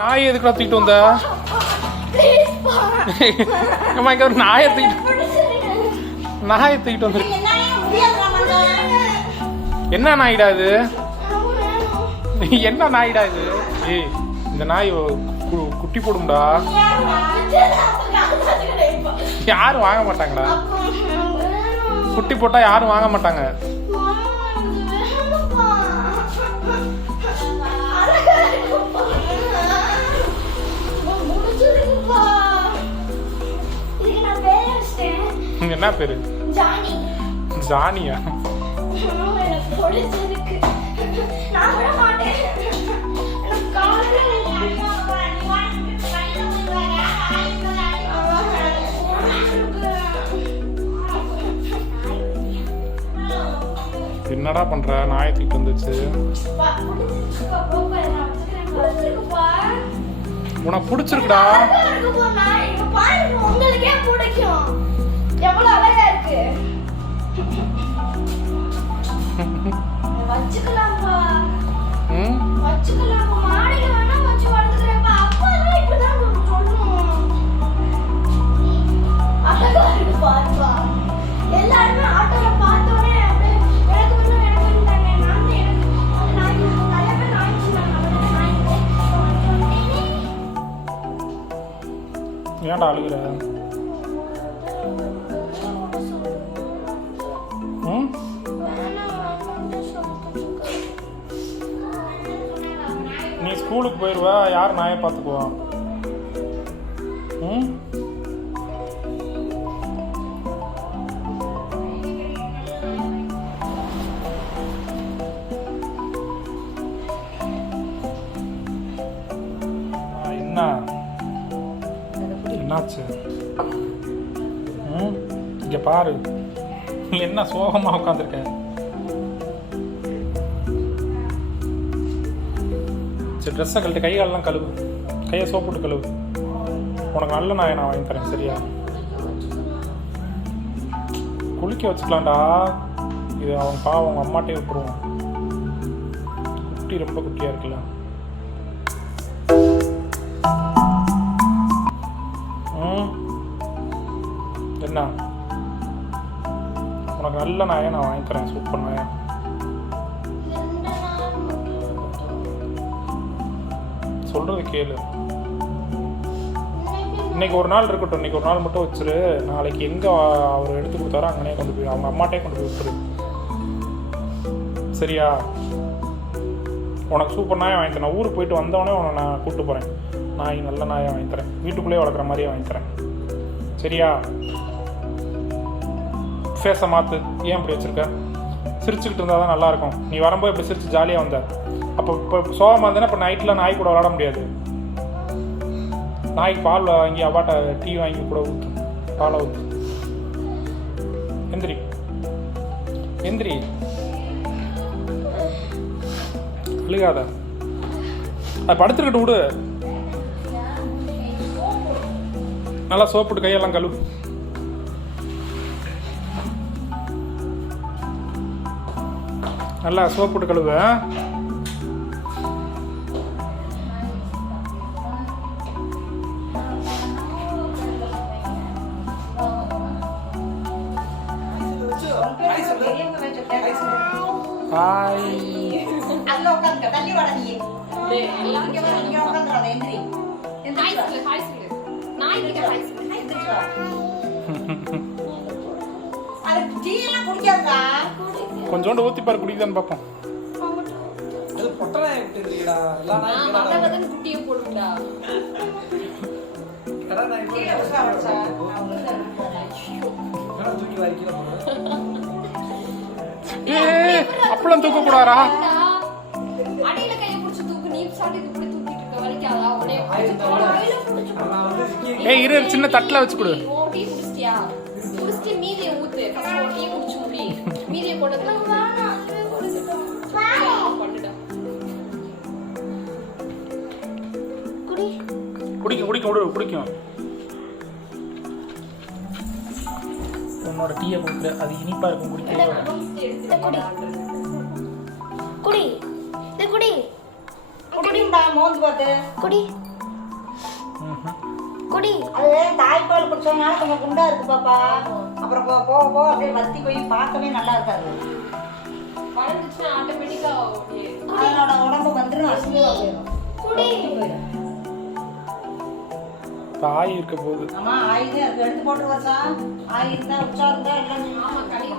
நாய் எதுக்குடா தூக்கிட்டு வந்த? அம்மா இங்க ஒரு நாயை தூக்கிட்டு வந்து. என்ன நாயிடா இது? என்ன நாயிடா இது? ஏய் இந்த நாய் குட்டி போடும்டா. யாரும் வாங்க மாட்டாங்கடா. குட்டி போட்டா யாரும் வாங்க மாட்டாங்க. என்ன பேரு? ஜானியா? என்னடா பண்ற? நாயை தூக்கிட்டு வந்துச்சு. உனக்கு பிடிச்சிருக்குடா? உங்களுக்கே பிடிக்கும். எவ்வளவு அழகா இருக்கு. வச்சுக்கலாம்பா. வச்சுக்கலாம்பா. மாடியில வேணா வச்சு வளர்த்துக்கிறேன்ப்பா. அப்பா தான் இப்படிதான் சொல்லணும். அழகா இருக்கு பாருப்பா. எல்லாருமே ஆட்டோல பார்த்தோன்னே அப்படியே எனக்கு வந்துட்டாங்க. நான் எனக்கு நிறைய பேர் நாய் சொன்னாங்க. ஏன்டா அழுகுற? நீ ஸ்கூலுக்கு போயிடுவா, யார் நாயை பார்த்துக்குவா? என்ன என்னாச்சு? இங்க பாரு, என்ன சோகமா உட்காந்துருக்க? சரி ட்ரெஸ்ஸை கழட்டி கை காலெல்லாம் கழுவு. கையை சோப்பு போட்டு கழுவு. உனக்கு நல்ல நாயை நான் வாங்கி தரேன் சரியா? குளிக்க வச்சுக்கலாம்டா. இது அவங்க பாவம் அவங்க அம்மாட்டே விட்டுருவோம். குட்டி ரொம்ப குட்டியா இருக்குல்ல. என்ன உனக்கு நல்ல நாயை நான் வாங்கி தரேன். சூப்பர் நாயை. சொல்றது கேளு. இன்னைக்கு ஒரு நாள் இருக்கட்டும். இன்னைக்கு ஒரு நாள் மட்டும் வச்சிரு. நாளைக்கு எங்க அவர் எடுத்து கொடுத்தாரோ அங்கனே கொண்டு போய் அவங்க அம்மாட்டே கொண்டு போய் விட்டுரு சரியா? உனக்கு சூப்பர் நாயை வாங்கி தரேன். ஊருக்கு போயிட்டு வந்தவொடனே உன்னை நான் கூப்பிட்டு போறேன். நாய் நல்ல நாயை வாங்கி தரேன். வீட்டுக்குள்ளேயே வளர்க்குற மாதிரியே வாங்கி தரேன் சரியா? ஃபேஸை மாற்று. ஏன் இப்படி வச்சுருக்க? சிரிச்சுக்கிட்டு இருந்தால் தான் நல்லாயிருக்கும். நீ வரும்போது இப்படி சிரிச்சு ஜாலியாக வந்த. அப்போ இப்போ சோகமாக இருந்தேன்னா இப்போ நைட்டில் நாய் கூட விளாட முடியாது. நாய்க்கு பால் வாங்கி அவாட்ட டீ வாங்கி கூட ஊற்று. பாலை ஊற்று. எந்திரி எந்திரி. அழுகாத. அது படுத்துக்கிட்டு விடு. நல்லா சோப்பிட்டு கையெல்லாம் கழுவு. நல்லா சோப்பிட்டு கழுவு. ஹாய். அதுல உட்கார்ந்து தள்ளி வர நீ. எல்லாம் இங்க வர இங்க உட்கார்ந்துறாத எந்திரி. ஹாய் சொல்லு ஹாய் சொல்லு. நாய் கிட்ட ஹாய் சொல்லு. அது டீ எல்லாம் குடிக்காதடா. கொஞ்சோண்டு ஊத்தி பாரு குடிக்குதான்னு பாப்போம். அது பொட்டனா விட்டுறீங்கடா. எல்லா நாயும் மத்தவங்க குட்டியும் போடுடா. கடா நாய் போய் வச்சா. கடா தூக்கி வாய்க்கில போடு. அப்பளம் தூக்க கூடாதா? அடியில கைய புடிச்சு தூக்கு. நீ சாட்டிக்கு இப்படி தூக்கிட்டு இருக்க வலிக்காதா? உடனே கையில புடிச்சு. நான் வந்து சிக்கி. ஏய் இரு சின்ன தட்டல வச்சு கொடு. டீ குடிச்சியா? குடிச்சிட்டு மீதியை ஊத்து. ஃபர்ஸ்ட் டீ குடிச்சு முடி. மீதியை போட்டு வேணாம். அதுவே குடிச்சிட்டோம். பண்ணுடா. குடிக்கும் விடு குடிக்கும். உன்னோட டீயை கொடுக்குற அது இனிப்பா இருக்கும். குடிக்க குடி. குடி. குடிடா மோந்து பாத்து. குடி. குடி. அது தாய்ப்பால் குடிச்சவனால கொஞ்சம் குண்டா இருக்கு பாப்பா. அப்புறம் போக போக போக அப்படியே வத்தி போய் பார்க்கவே நல்லா இருக்காது. வளர்ந்துச்சுன்னா ஆட்டோமேட்டிக்கா அதனோட உடம்பு வந்துடும், அசிங்கமா போயிடும். குடி. போயிடும். இப்போ ஆய் இருக்க போகுது. ஆமா, ஆயுதம் எடுத்து போட்டு வருஷா. ஆயுதம் உற்சாகம் தான் எல்லாம் ஆமா கழிவு